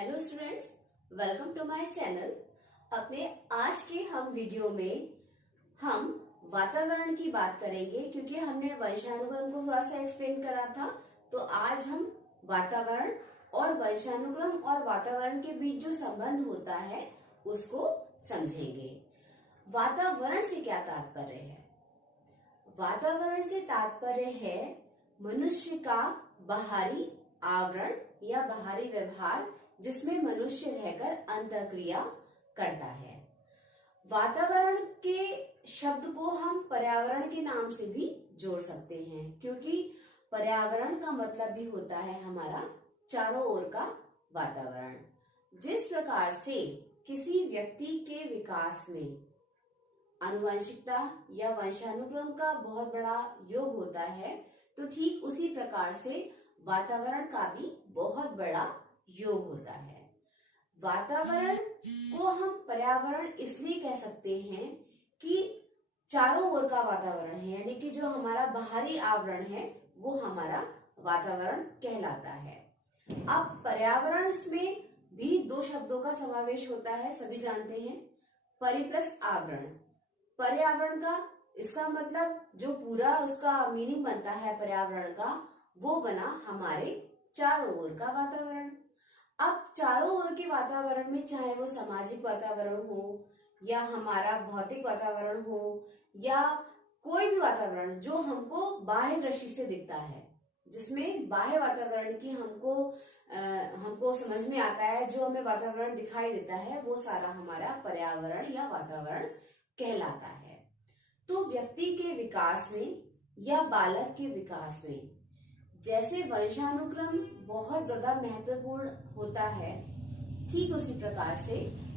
Hello students, welcome to my channel. अपने आज के हम वीडियो में हम वातावरण की बात करेंगे, क्योंकि हमने वंशानुक्रम को थोड़ा सा एक्सप्लेन करा था। तो आज हम वातावरण और वंशानुक्रम और वातावरण के बीच जो संबंध होता है उसको समझेंगे। वातावरण से क्या तात्पर्य है? वातावरण से तात्पर्य है मनुष्य का बाहरी आवरण या बाहरी व्यवहार, जिसमें मनुष्य रहकर अंतःक्रिया करता है। वातावरण के शब्द को हम पर्यावरण के नाम से भी जोड़ सकते हैं, क्योंकि पर्यावरण का मतलब भी होता है हमारा चारों ओर का वातावरण। जिस प्रकार से किसी व्यक्ति के विकास में आनुवंशिकता या वंशानुक्रम का बहुत बड़ा योग होता है, तो ठीक उसी प्रकार से वातावरण का भी बहुत बड़ा योग होता है। वातावरण को हम पर्यावरण इसलिए कह सकते हैं कि चारों ओर का वातावरण है, यानी कि जो हमारा बाहरी आवरण है वो हमारा वातावरण कहलाता है। अब पर्यावरण में भी दो शब्दों का समावेश होता है, सभी जानते हैं। परि प्लस आवरण। पर्यावरण का इसका मतलब जो पूरा उसका मीनिंग बनता है पर्यावरण का, वो बना हमारे चारों ओर का वातावरण। अब चारों ओर के वातावरण में, चाहे वो सामाजिक वातावरण हो या हमारा भौतिक वातावरण हो या कोई भी वातावरण जो हमको बाह्य दृष्टि से दिखता है, जिसमें बाह्य वातावरण की हमको समझ में आता है, जो हमें वातावरण दिखाई देता है, वो सारा हमारा पर्यावरण या वातावरण कहलाता है। तो व्यक्ति के विकास में या बालक के विकास में जैसे वंशानुक्रम बहुत ज्यादा महत्वपूर्ण होता है, ठीक उसी प्रकार से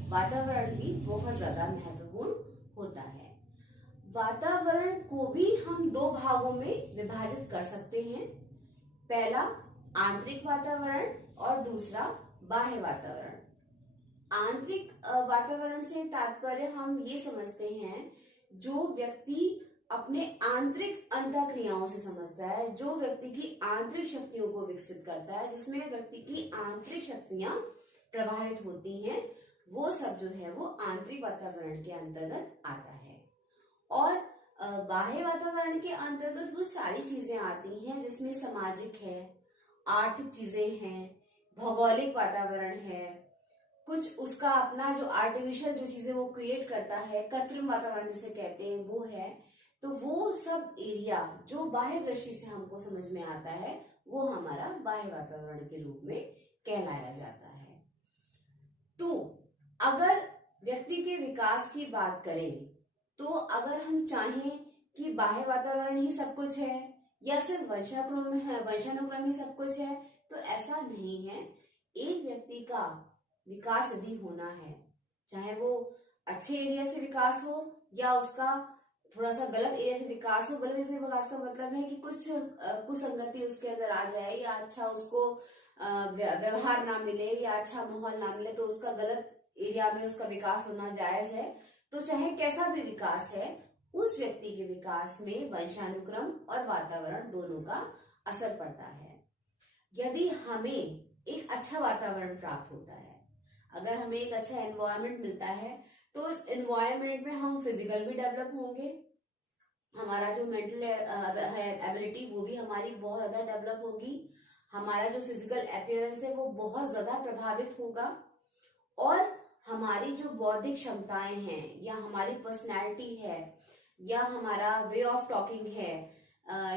वातावरण भी बहुत ज्यादा महत्वपूर्ण होता है। वातावरण को भी हम दो भागों में विभाजित कर सकते हैं। पहला आंतरिक वातावरण और दूसरा बाह्य वातावरण। आंतरिक वातावरण से तात्पर्य हम ये समझते हैं, जो व्यक्ति अपने आंतरिक अंतःक्रियाओं से समझता है, जो व्यक्ति की आंतरिक शक्तियों को विकसित करता है, जिसमें व्यक्ति की आंतरिक शक्तियां प्रभावित होती हैं, वो सब जो है वो आंतरिक वातावरण के अंतर्गत आता है। और बाह्य वातावरण के अंतर्गत वो सारी चीजें आती हैं, जिसमें सामाजिक है, आर्थिक चीजें हैं, भौगोलिक वातावरण है, कुछ उसका अपना जो आर्टिफिशियल जो चीजें वो क्रिएट करता है, कृत्रिम वातावरण जिसे कहते हैं, वो है। तो वो सब एरिया जो बाह्य दृष्टि से हमको समझ में आता है, वो हमारा बाह्य वातावरण के रूप में कहलाया जाता है। तो अगर व्यक्ति के विकास की बात करें, तो अगर हम चाहें कि बाह्य वातावरण ही सब कुछ है या सिर्फ वंशानुक्रम ही सब कुछ है, तो ऐसा नहीं है। एक व्यक्ति का विकास यदि होना है, चाहे वो अच्छे एरिया से विकास हो या उसका थोड़ा सा गलत एरिया से विकास हो। गलत एरिया से विकास का मतलब है कि कुछ कुसंगति उसके अंदर आ जाए, या अच्छा उसको व्यवहार ना मिले या अच्छा माहौल ना मिले, तो उसका गलत एरिया में उसका विकास होना जायज है। तो चाहे कैसा भी विकास है, उस व्यक्ति के विकास में वंशानुक्रम और वातावरण दोनों का असर पड़ता है। यदि हमें एक अच्छा वातावरण प्राप्त होता है, अगर हमें एक अच्छा एनवायरनमेंट मिलता है, तो उस एनवायरनमेंट में हम फिजिकल भी डेवलप होंगे, हमारा जो मेंटल एबिलिटी वो भी हमारी बहुत ज्यादा डेवलप होगी, हमारा जो फिजिकल अपीयरेंस है वो बहुत ज्यादा प्रभावित होगा, और हमारी जो बौद्धिक क्षमताएं हैं या हमारी पर्सनैलिटी है या हमारा वे ऑफ टॉकिंग है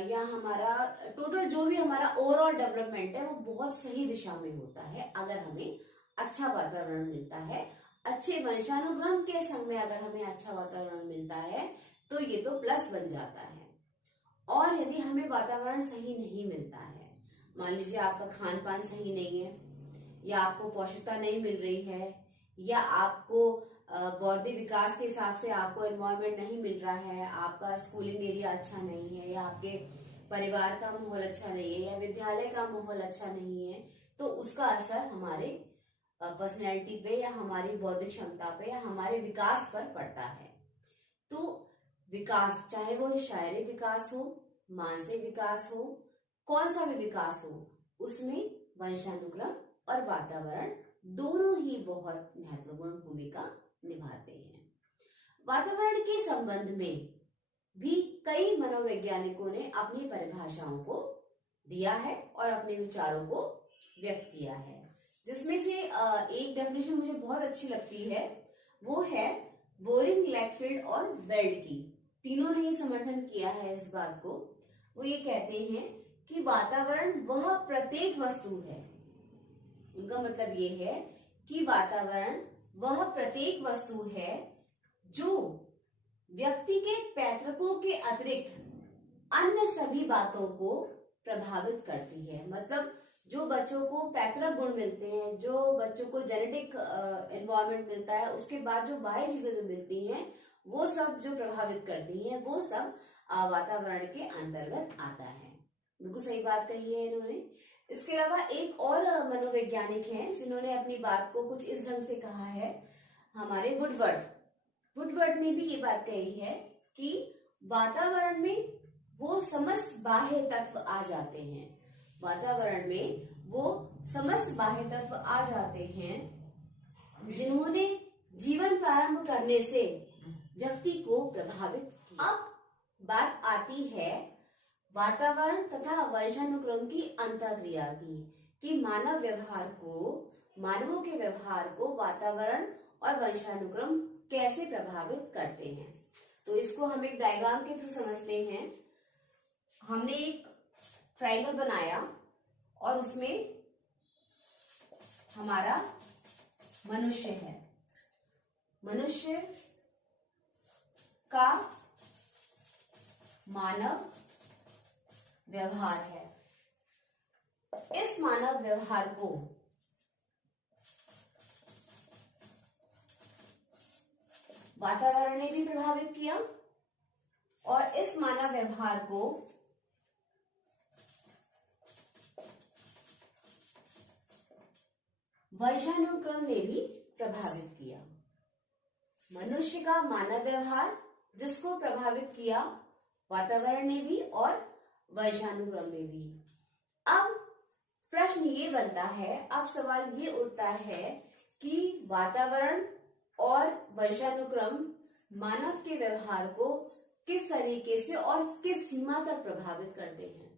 या हमारा टोटल जो भी हमारा ओवरऑल डेवलपमेंट है, वो बहुत सही दिशा में होता है अगर हमें अच्छा वातावरण मिलता है। अच्छे वंशानुक्रम के संग में अगर हमें अच्छा वातावरण मिलता है, तो ये तो प्लस बन जाता है। और यदि हमें वातावरण सही नहीं मिलता है, मान लीजिए आपका खान पान सही नहीं है, या आपको पौष्टिकता नहीं मिल रही है, या आपको बौद्धिक विकास के हिसाब से आपको एनवायरनमेंट नहीं मिल रहा है, आपका स्कूलिंग एरिया अच्छा नहीं है, या आपके परिवार का माहौल अच्छा नहीं है, या विद्यालय का माहौल अच्छा नहीं है, तो उसका असर हमारे पर्सनैलिटी पे या हमारी बौद्धिक क्षमता पे या हमारे विकास पर पड़ता है। तो विकास, चाहे वो शारीरिक विकास हो, मानसिक विकास हो, कौन सा भी विकास हो, उसमें वंशानुक्रम और वातावरण दोनों ही बहुत महत्वपूर्ण भूमिका निभाते हैं। वातावरण के संबंध में भी कई मनोवैज्ञानिकों ने अपनी परिभाषाओं को दिया है और अपने विचारों को व्यक्त किया है, जिसमें से एक डेफिनेशन मुझे बहुत अच्छी लगती है, वो है बोरिंग, लैकफील्ड और बेल्ड की। तीनों ने ही समर्थन किया है इस बात को। वो ये कहते हैं कि वातावरण वह प्रत्येक वस्तु है, उनका मतलब ये है कि वातावरण वह प्रत्येक वस्तु है जो व्यक्ति के पैतृकों के अतिरिक्त अन्य सभी बातों को प्रभावित करती है। मतलब जो बच्चों को पैतृक गुण मिलते हैं, जो बच्चों को जेनेटिक एनवायरनमेंट मिलता है, उसके बाद जो बाहरी चीजें जो मिलती हैं, वो सब जो प्रभावित करती हैं, वो सब वातावरण के अंतर्गत आता है। बिल्कुल सही बात कही है इन्होंने। इसके अलावा एक और मनोवैज्ञानिक हैं जिन्होंने अपनी बात को कुछ इस ढंग से कहा है, हमारे वुडवर्ड ने भी ये बात कही है कि वातावरण में वो समस्त बाह्य तत्व आ जाते हैं, वातावरण में वो समस्त बाह्य तत्व आ जाते हैं जिन्होंने जीवन प्रारंभ करने से व्यक्ति को प्रभावित किया। अब बात आती है वातावरण तथा वंशानुक्रम की अंतःक्रिया की, कि मानवों के व्यवहार को वातावरण और वंशानुक्रम कैसे प्रभावित करते हैं। तो इसको हम एक डायग्राम के थ्रू समझते हैं। हमने एक ट्रायंगल बनाया और उसमें हमारा मनुष्य है, मनुष्य का मानव व्यवहार है। इस मानव व्यवहार को वातावरण ने भी प्रभावित किया और इस मानव व्यवहार को वंशानुक्रम ने भी प्रभावित किया। मनुष्य का मानव व्यवहार जिसको प्रभावित किया वातावरण ने भी और वंशानुक्रम में भी। अब प्रश्न ये बनता है, अब सवाल ये उठता है कि वातावरण और वंशानुक्रम मानव के व्यवहार को किस तरीके से और किस सीमा तक प्रभावित करते हैं।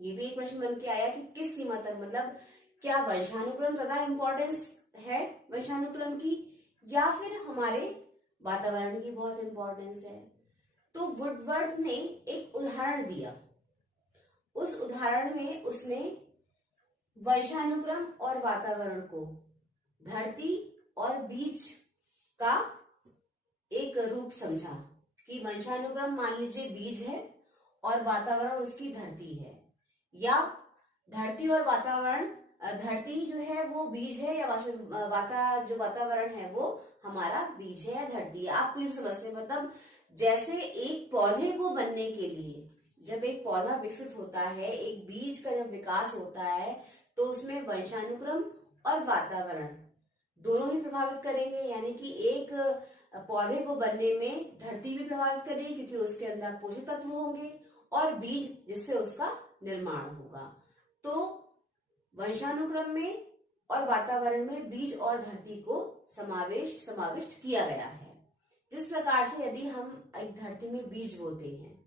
ये भी एक प्रश्न बन के आया कि किस सीमा तक, मतलब क्या वंशानुक्रम ज्यादा इंपॉर्टेंस है वंशानुक्रम की, या फिर हमारे वातावरण की बहुत इंपॉर्टेंस है। तो वुडवर्ड ने एक उदाहरण दिया, उस उदाहरण में उसने वंशानुक्रम और वातावरण को धरती और बीज का एक रूप समझा, कि वंशानुक्रम मान लीजिए बीज है और वातावरण उसकी धरती है, या धरती और वातावरण, धरती जो है वो बीज है, या जो वातावरण है वो हमारा बीज है या धरती है। आप कुछ समझते, मतलब जैसे एक पौधे को बनने के लिए जब एक पौधा विकसित होता है, एक बीज का जब विकास होता है, तो उसमें वंशानुक्रम और वातावरण दोनों ही प्रभावित करेंगे। यानी कि एक पौधे को बनने में धरती भी प्रभावित करेगी क्योंकि उसके अंदर पोषक तत्व होंगे, और बीज जिससे उसका निर्माण होगा। तो वंशानुक्रम में और वातावरण में बीज और धरती को समाविष्ट किया गया है। जिस प्रकार से यदि हम एक धरती में बीज बोते हैं,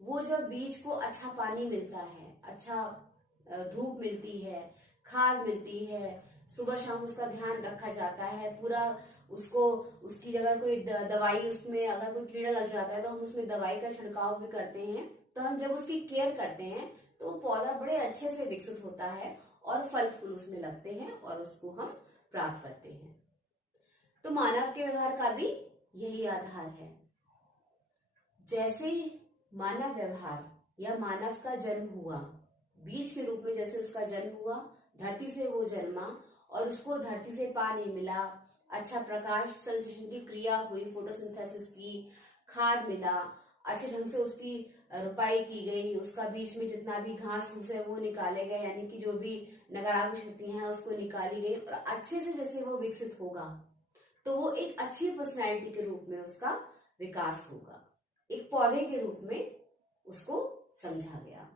वो जब बीज को अच्छा पानी मिलता है, अच्छा धूप मिलती है, खाद मिलती है, सुबह शाम उसका ध्यान रखा जाता है, पूरा उसको, उसकी जगह कोई दवाई, उसमें अगर कोई कीड़ा लग जाता है तो हम उसमें दवाई का छिड़काव भी करते हैं। तो हम जब उसकी केयर करते हैं तो पौधा बड़े अच्छे से विकसित होता है और फल फूल उसमें लगते हैं और उसको हम प्राप्त करते हैं। तो मानव के व्यवहार का भी यही आधार है। जैसे मानव व्यवहार या मानव का जन्म हुआ बीज के रूप में, जैसे उसका जन्म हुआ, धरती से वो जन्मा और उसको धरती से पानी मिला, अच्छा प्रकाश संश्लेषण की क्रिया हुई, फोटोसिंथेसिस की, खाद मिला, अच्छे ढंग से उसकी रुपाई की गई, उसका बीच में जितना भी घास फूस है वो निकाले गए, यानी कि जो भी नकारात्मक शक्तियां हैं उसको निकाली गई, और अच्छे से जैसे वो विकसित होगा तो वो एक अच्छी पर्सनैलिटी के रूप में उसका विकास होगा। एक पौधे के रूप में उसको समझा गया।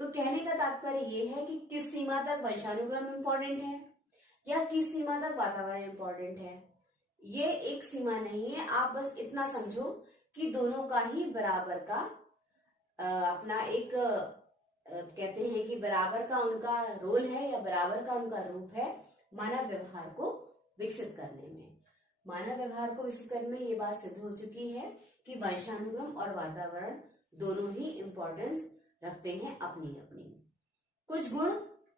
तो कहने का तात्पर्य ये है कि किस सीमा तक वंशानुक्रम इम्पोर्टेंट है या किस सीमा तक वातावरण इम्पोर्टेंट है, ये एक सीमा नहीं है। आप बस इतना समझो कि दोनों का ही बराबर का अपना एक कहते हैं कि बराबर का उनका रोल है या बराबर का उनका रूप है मानव व्यवहार को विकसित करने में। मानव व्यवहार को विकसित करने में ये बात सिद्ध हो चुकी है कि वंशानुक्रम और वातावरण दोनों ही इम्पोर्टेंस रखते हैं अपनी अपनी। कुछ गुण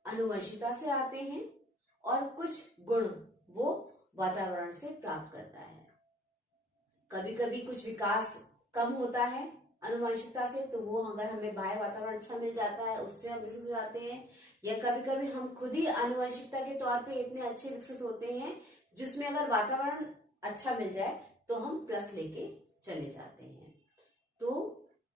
आनुवंशिकता से आते हैं और कुछ गुण वो वातावरण से प्राप्त करता है। कभी कभी कुछ विकास कम होता है आनुवंशिकता से, तो वो अगर हमें बाह्य वातावरण अच्छा मिल जाता है उससे हम विकसित हो जाते हैं, या कभी कभी हम खुद ही आनुवंशिकता के तौर पे इतने अच्छे विकसित होते हैं जिसमें अगर वातावरण अच्छा मिल जाए तो हम प्लस लेके चले जाते हैं। तो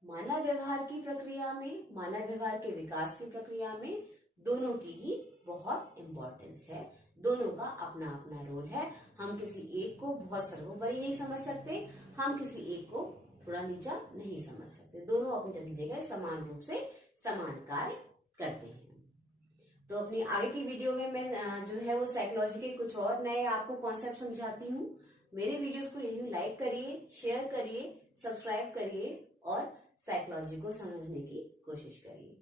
मानव व्यवहार की प्रक्रिया में, मानव व्यवहार के विकास की प्रक्रिया में दोनों की ही बहुत इम्पोर्टेंस है, दोनों का अपना अपना रोल है। हम किसी एक को बहुत सर्वोपरि नहीं समझ सकते, हम किसी एक को थोड़ा नीचा नहीं समझ सकते, दोनों अपनी अपनी जगह समान रूप से समान कार्य करते हैं। तो अपनी आगे की वीडियो में मैं जो है वो साइकोलॉजी के कुछ और नए आपको कॉन्सेप्ट समझाती हूँ। मेरे वीडियोस को यही लाइक करिए, शेयर करिए, सब्सक्राइब करिए और साइकोलॉजी को समझने की कोशिश करिए।